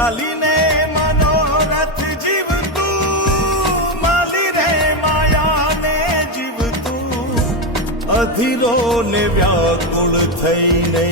ચાલીને મનોરથ જીવતું, માલી રે માયાને જીવતું, અધીરો ને વ્યાકુળ થઈને